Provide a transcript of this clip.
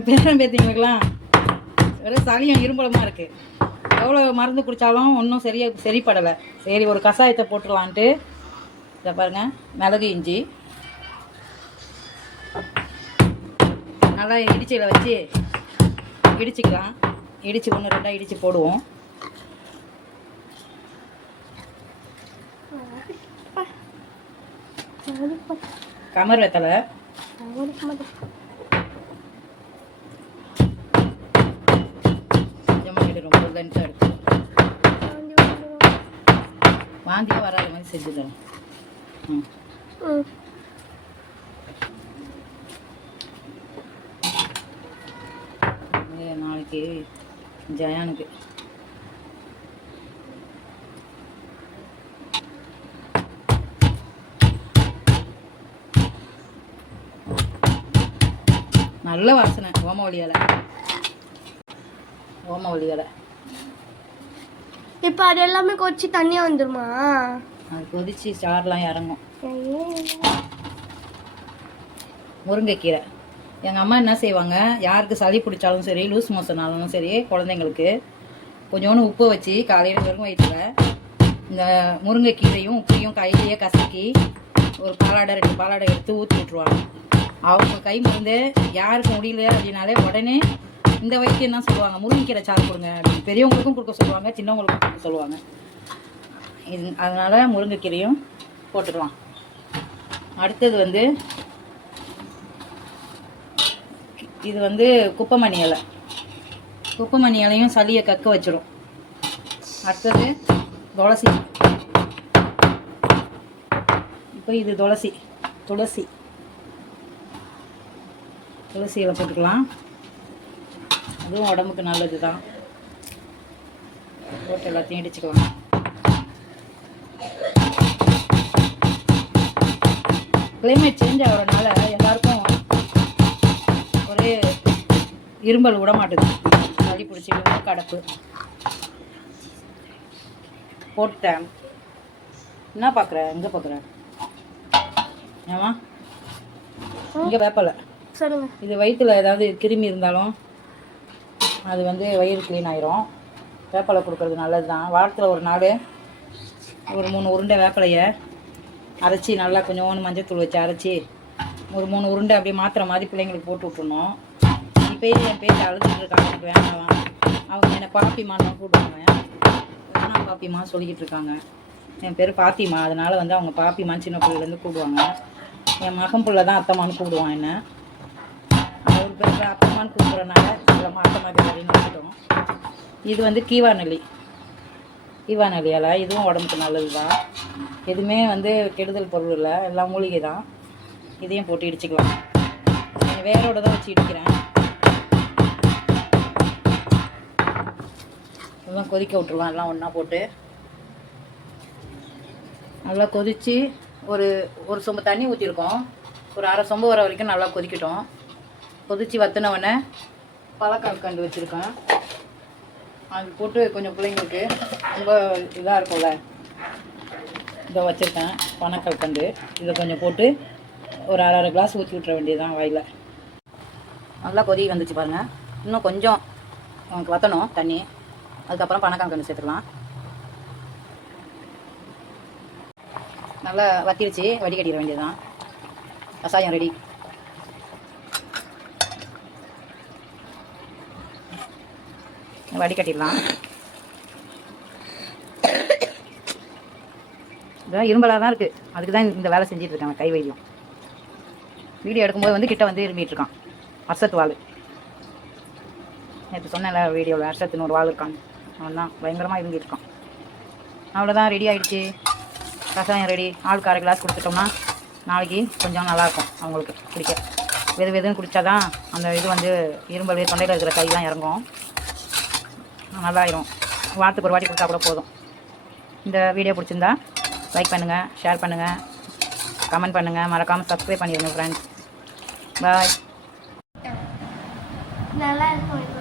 என் பேரன் பேத்திங்களுக்கெல்லாம் வெறும் சளியும் இரும்பலமாக இருக்குது. எவ்வளோ மருந்து குடித்தாலும் ஒன்றும் சரிப்படலை. சரி ஒரு கஷாயத்தை போட்டுடலான்ட்டு இதை பாருங்கள், மிளகு இஞ்சி நல்லா இடிச்சியில் வச்சு இடிச்சிக்கலாம். இடித்து 1-2 இடித்து போடுவோம். கமர் வெத்தலை, ரொம்ப லென்த்தாக எடுத்து வாந்தியாக வராத மாதிரி செஞ்சு தரோம். நாளைக்கு ஜயானுக்கு நல்ல வாசனை. ஓமவல்லி இலை. இப்போ அது எல்லாமே கொதிச்சு தண்ணியாக வந்துடுமா? அது கொதிச்சு சாரெலாம் இறங்கும். முருங்கைக்கீரை எங்கள் அம்மா என்ன செய்வாங்க, யாருக்கு சளி பிடிச்சாலும் சரி, லூஸ் மோஷன் ஆனாலும் சரி, குழந்தைங்களுக்கு கொஞ்சோண்டு உப்பு வச்சு காலையில் வெறும் வயிற்றில் இந்த முருங்கைக்கீரையும் உப்பையும் கையிலேயே கசக்கி ஒரு 2 பாலாடை எடுத்து ஊற்றி விட்ருவாங்க. அவங்க கை மருந்து யாருக்கு முடியல அப்படின்னாலே உடனே இந்த வைத்தியம் தான் சொல்லுவாங்க, முருங்கைக்கீரை சாறு கொடுங்க அப்படின்னு. பெரியவங்களுக்கும் கொடுக்க சொல்லுவாங்க, சின்னவங்களுக்கும் கொடுக்க சொல்லுவாங்க. அதனால் முருங்கைக்கீரையும் போட்டுக்கலாம். அடுத்தது இது குப்பைமணி இலை. குப்பைமணி இலையும் சளியை கக்க வச்சிடும். அடுத்தது துளசி. இப்போ இது துளசி இலை போட்டுக்கலாம். அதுவும் உடம்புக்கு நல்லது தான். போட்டு எல்லாத்தையும் இடிச்சுக்கலாம். கிளைமேட் சேஞ்ச் ஆகிறதுனால எல்லாருக்கும் ஒரே இரும்பல் விட மாட்டுது. சளி பிடிச்சிட்டு கடப்பு போட்டேன். என்ன பார்க்குற? எங்கே பார்க்குற? ஏமா இங்கே வேப்பலை. சொல்லுங்க. இது வயிற்றில் ஏதாவது கிருமி இருந்தாலும் அது வயிறு க்ளீன் ஆயிரும். வேப்பலை கொடுக்குறது நல்லது தான். வாரத்தில் ஒரு நாள் ஒரு 3 உருண்டை வேப்பலையை அரைச்சி நல்லா கொஞ்சோண்டு மஞ்சத்தூள் வச்சு அரைச்சி ஒரு 3 உருண்டை அப்படியே மாத்திரை மாதிரி பிள்ளைங்களுக்கு போட்டு விட்டுருணும். இப்போ என் பேர் அழுதுட்டு இருக்காங்க, எனக்கு வேண்டாம். அவங்க என்னை பாப்பிமான்னு தான் கூப்பிடுவாங்க. வேணாம் பாப்பிமா சொல்லிக்கிட்டு இருக்காங்க. என் பேர் பாத்திமா, அதனால் அவங்க பாப்பிமான்னு சின்ன பிள்ளைலேருந்து கூப்பிடுவாங்க. என் மகன் பிள்ளை தான் அத்தம்மான்னு கூப்பிடுவான். என்ன அவர் பேர் அத்தம்மான்னு கூப்பிட்றனால இல்லைம்மா அத்தம்மா பேரின்னு வச்சுட்டோம். இது கீவா நெல்லி இலை. இதுவும் உடம்புக்கு நல்லது தான். எதுவுமே கெடுதல் பொருள் இல்லை, எல்லாம் மூலிகை தான். இதையும் போட்டு இடிச்சுக்கலாம். வேரோட தான் வச்சு இடிக்கிறேன். எல்லாம் கொதிக்க விட்டுருலாம். எல்லாம் ஒன்றா போட்டு நல்லா கொதித்து ஒரு சொம்பு தண்ணி ஊற்றிருக்கோம். ஒரு 1/2 சொம்பு வர வரைக்கும் நல்லா கொதிக்கட்டும். கொதித்து வற்றினவுடனே பழக்கல்கண்டு வச்சுருக்கேன். அது போட்டு கொஞ்சம் பிள்ளைங்களுக்கு ரொம்ப இதாக இருக்கும்ல, இதை வச்சுருக்கேன் பனக்கல்கண்டு. இதை கொஞ்சம் போட்டு ஒரு 1/2 கிளாஸ் ஊற்றி விட்டுற வேண்டியதுதான் வாயில். நல்லா கொதி வந்துச்சு பாருங்கள். இன்னும் கொஞ்சம் நமக்கு வற்றணும் தண்ணி. அதுக்கப்புறம் பனக்கல்கண்டு சேர்த்துக்கலாம். நல்லா வத்திருச்சு, வடிகட்டிட வேண்டியதுதான். கசாயம் ரெடி. வடிகட்டிடலாம். இதான் இரும்பலாக தான் இருக்குது. அதுக்கு தான் இந்த வேலை செஞ்சிட்ருக்காங்க, கை வைத்தியம். வீடியோ எடுக்கும்போது கிட்ட இரும்பிகிட்ருக்கான் அர்ஷத் வாள். நேற்று சொன்னேன்ல வீடியோவில், அர்ஷத்துன்னு ஒரு வாள் இருக்காங்க. அவன் தான் பயங்கரமாக இருந்துகிட்ருக்கான். அவ்வளோதான், ரெடி ஆகிடுச்சு. கசாயம் ரெடி. ஆளுக்கு 1/2 கிளாஸ் கொடுத்துட்டோம்னா நாளைக்கு கொஞ்சம் நல்லாயிருக்கும் அவங்களுக்கு குடிக்க. வெதுன்னு குடித்தா தான் அந்த இது இரும்பல் தொண்டையில் இருக்கிற கையெல்லாம் இறங்கும், நல்லாயிரும். வாரத்துக்கு ஒரு வாட்டி கொடுத்தா கூட போதும். இந்த வீடியோ பிடிச்சிருந்தா லைக் பண்ணுங்கள், ஷேர் பண்ணுங்கள், கமெண்ட் பண்ணுங்கள், மறக்காமல் சப்ஸ்கிரைப் பண்ணிடுங்க ஃப்ரெண்ட்ஸ். பாய். நல்லா இருக்கும்.